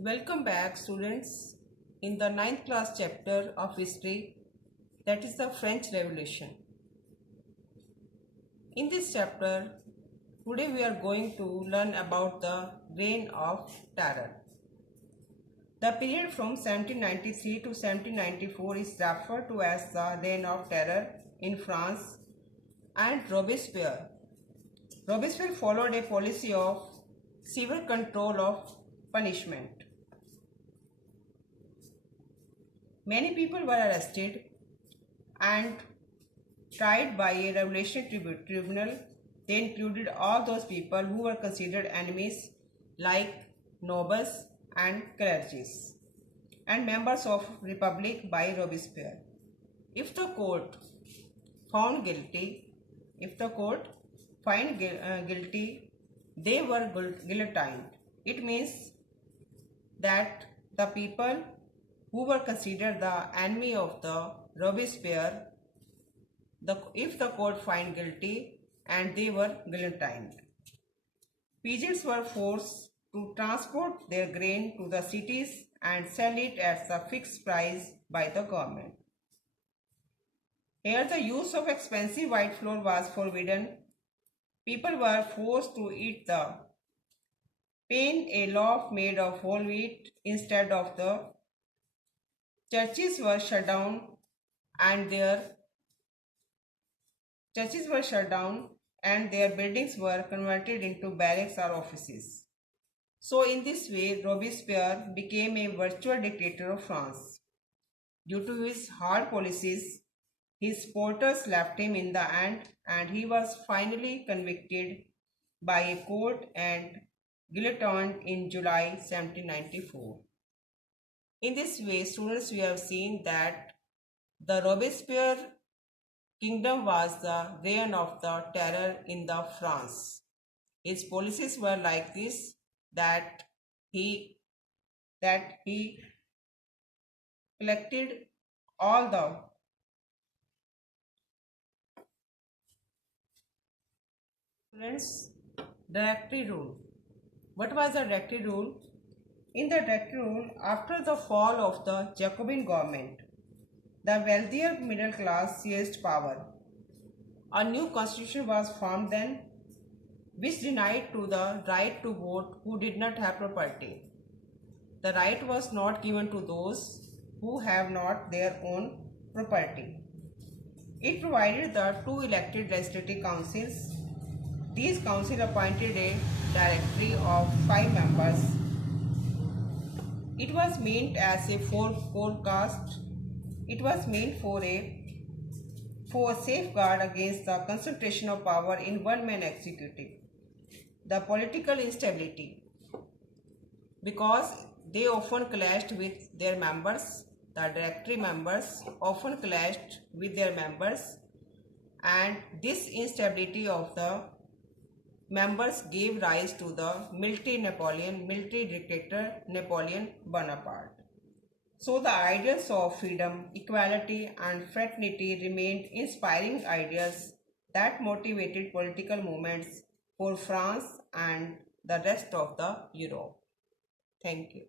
Welcome back, students, in the ninth class chapter of history, that is the French Revolution. In this chapter, today we are going to learn about the Reign of Terror. The period from 1793 to 1794 is referred to as the Reign of Terror in France, and Robespierre followed a policy of severe control of punishment. Many people were arrested and tried by a revolutionary tribunal. They included all those people who were considered enemies like nobles and clergies and members of republic by Robespierre. If the court found guilty, guilty, they were guillotined. It means that the people who were considered the enemy of the Robespierre, if the court find guilty, and they were guillotined. Peasants were forced to transport their grain to the cities and sell it at a fixed price by the government. Here the use of expensive white flour was forbidden. People were forced to eat the pain, a loaf made of whole wheat instead of the churches were shut down and their buildings were converted into barracks or offices. So in this way, Robespierre became a virtual dictator of France. Due to his hard policies, his supporters left him in the end, and he was finally convicted by a court and guillotined in July 1794. In this way, students, we have seen that the Robespierre kingdom was the reign of the terror in the France. His policies were like this, that he collected all the students. Directory rule. What was the directory rule? In the directory rule, after the fall of the Jacobin government, the wealthier middle class seized power. A new constitution was formed then, which denied to the right to vote who did not have property. The right was not given to those who have not their own property. It provided the two elected legislative councils. These councils appointed a directory of 5 members. It was meant as a forecast. It was meant for safeguard against the concentration of power in one-man executive. The political instability, because they often clashed with their members, the directory members often clashed with their members, and this instability of the members gave rise to the military dictator Napoleon Bonaparte. So the ideals of freedom, equality and fraternity remained inspiring ideas that motivated political movements for France and the rest of the Europe. Thank you.